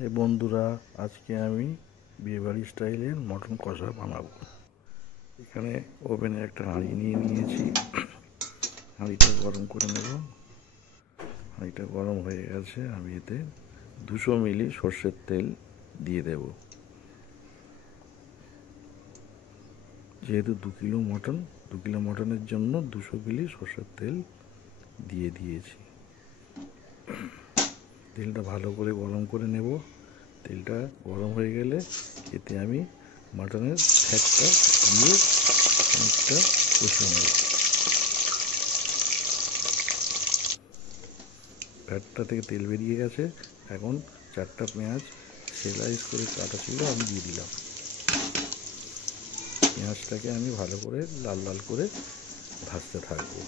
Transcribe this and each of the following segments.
High বন্ধুরা, আজকে আমি বিয়েবাড়ি স্টাইলের মটন কষা বানাবো। এখানে ওভেনে একটা হাঁড়ি নিয়ে নিয়েছি। হাঁড়িটা গরম করে নেব। হাঁড়িটা গরম হয়ে গেছে, আমি এতে 200 মিলি সর্ষের তেল দিয়ে দেব। যেহেতু 2 কিলো মটনের জন্য 200 মিলি সর্ষের তেল দিয়ে দিয়েছি। তেলটা ভালো করে গরম করে নেব। তেলটা গরম হয়ে গেলে এতে আমি মাটনের ফ্যাটটা দিয়ে অনেকটা কষিয়ে নেব। ফ্যাটটা থেকে তেল বেরিয়ে গেছে। এখন 4টা পেঁয়াজ স্লাইস করে কাটা ছিল আমি দিয়ে দিলাম। পেঁয়াজটাকে আমি ভালো করে লাল লাল করে ভাজতে থাকবো।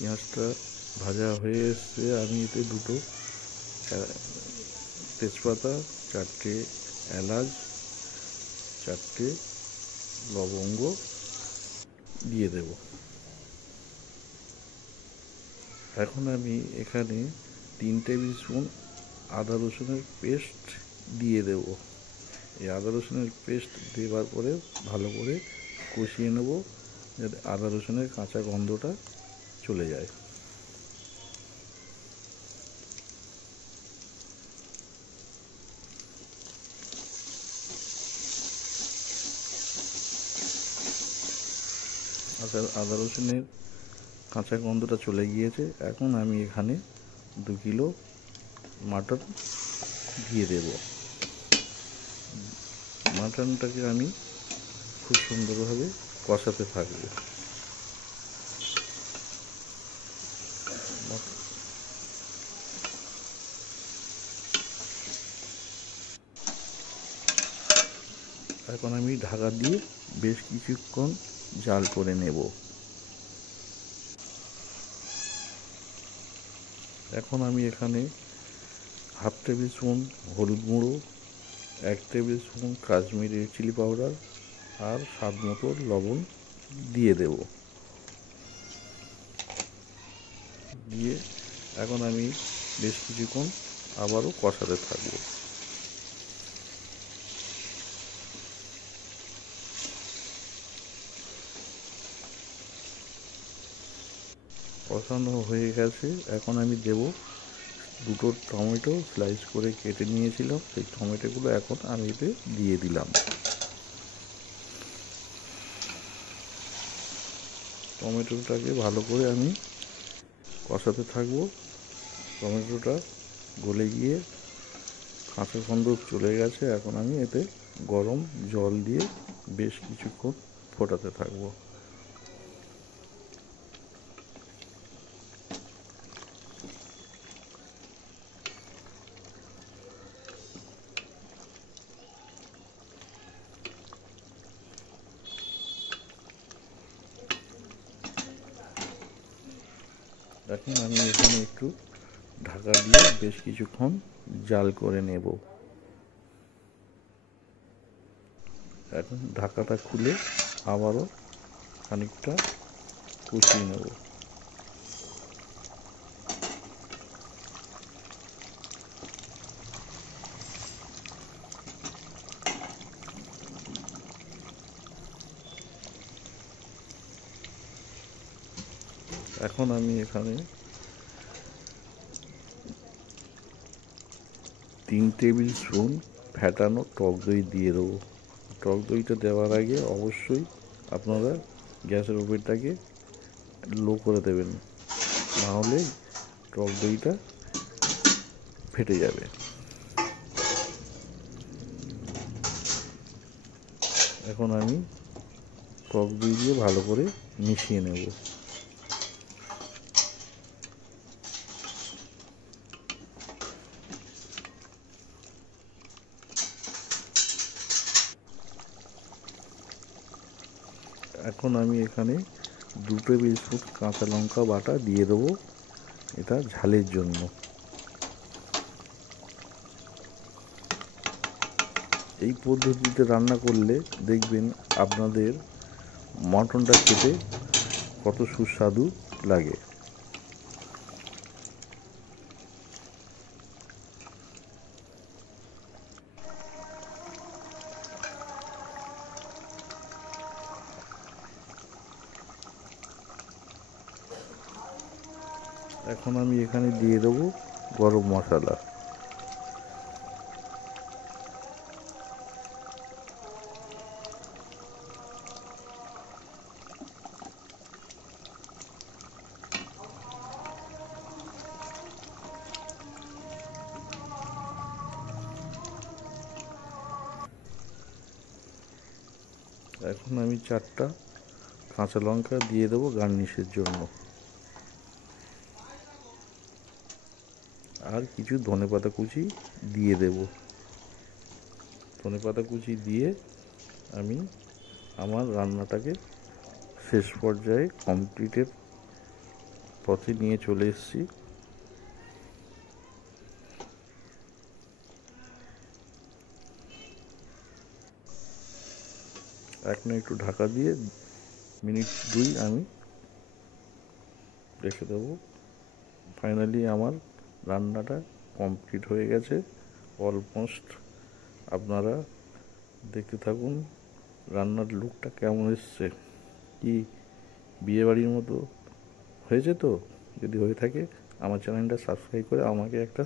পেঁয়াজটা ভাজা হয়ে এসছে, আমি এতে 2টো তেজপাতা, 4টে এলাচ, 4টে লবঙ্গ দিয়ে দেব। এখন আমি এখানে 3 টেবিল স্পুন আদা রসুনের পেস্ট দিয়ে দেব। এই আদা রসুনের পেস্ট দেওয়ার পরে ভালো করে কষিয়ে নেব, যাতে আদা রসুনের কাঁচা গন্ধটা চলে যায়। আদা রসুনের কাঁচা গন্ধটা চলে গিয়েছে। এখন আমি এখানে 2 কিলো মাটন দিয়ে দেব। মাটনটাকে আমি খুব সুন্দরভাবে কষাতে থাকব। এখন আমি ঢাকা দিয়ে বেশ কিছুক্ষণ জাল করে নেব। এখন আমি এখানে 1/2 টেবিল স্পুন হলুদ গুঁড়ো, 1 table spoon Kashmiri chilli powder আর স্বাদ মতো লবণ দিয়ে দেব। দিয়ে এখন আমি বেশ কিছুক্ষণ আবারও কষাতে থাকব। কষানো হয়ে গেছে। এখন আমি দেব 2টো টমেটো স্লাইস করে কেটে নিয়েছিলাম। সেই টমেটোগুলো এখন আমি এতে দিয়ে দিলাম। টমেটোটাকে ভালো করে আমি কষাতে থাকবো। টমেটোটা গলে গিয়ে কাঁচা গন্ধ চলে গেছে। এখন আমি এতে গরম জল দিয়ে বেশ কিছুক্ষণ ফোটাতে থাকবো। এখন আমি এখানে একটু ঢাকা দিয়ে বেশ কিছুক্ষণ জাল করে নেব। এখন ঢাকাটা খুলে আবারও খানিকটা কষিয়ে নেব। এখন আমি এখানে 3 টেবিল স্পুন ফ্যাটানো টক দই দিয়ে দেবো। টক দইটা দেওয়ার আগে অবশ্যই আপনারা গ্যাসের ওভেনটাকে লো করে দেবেন, নাহলে টক দইটা ফেটে যাবে। এখন আমি টক দই দিয়ে ভালো করে মিশিয়ে নেব। এখন আমি এখানে 2 টেবিল স্পুন কাঁচা লঙ্কা বাটা দিয়ে দেবো, এটা ঝালের জন্য। এই পদ্ধতিতে রান্না করলে দেখবেন আপনাদের মটনটা খেতে কত সুস্বাদু লাগে। এখন আমি এখানে দিয়ে দেবো গরম মশলা। এখন আমি 4টা কাঁচা লঙ্কা দিয়ে দেবো গার্নিশের জন্য, আর কিছু ধনেপাতা কুচি দিয়ে দেব। ধনেপাতা কুচি দিয়ে আমি আমার রান্নাটাকে শেষ পর্যায়ে কমপ্লিটের পথে নিয়ে চলে এসেছি। এখন একটু ঢাকা দিয়ে মিনিট 2 আমি রেখে দেবো। ফাইনালি আমার রান্নাটা কমপ্লিট হয়ে গেছে অলমোস্ট। আপনারা দেখতে থাকুন রান্নার লুকটা কেমন এসছে। কি বিয়েবাড়ির মতো হয়েছে তো? যদি হয়ে থাকে আমার চ্যানেলটা সাবস্ক্রাইব করে আমাকে একটা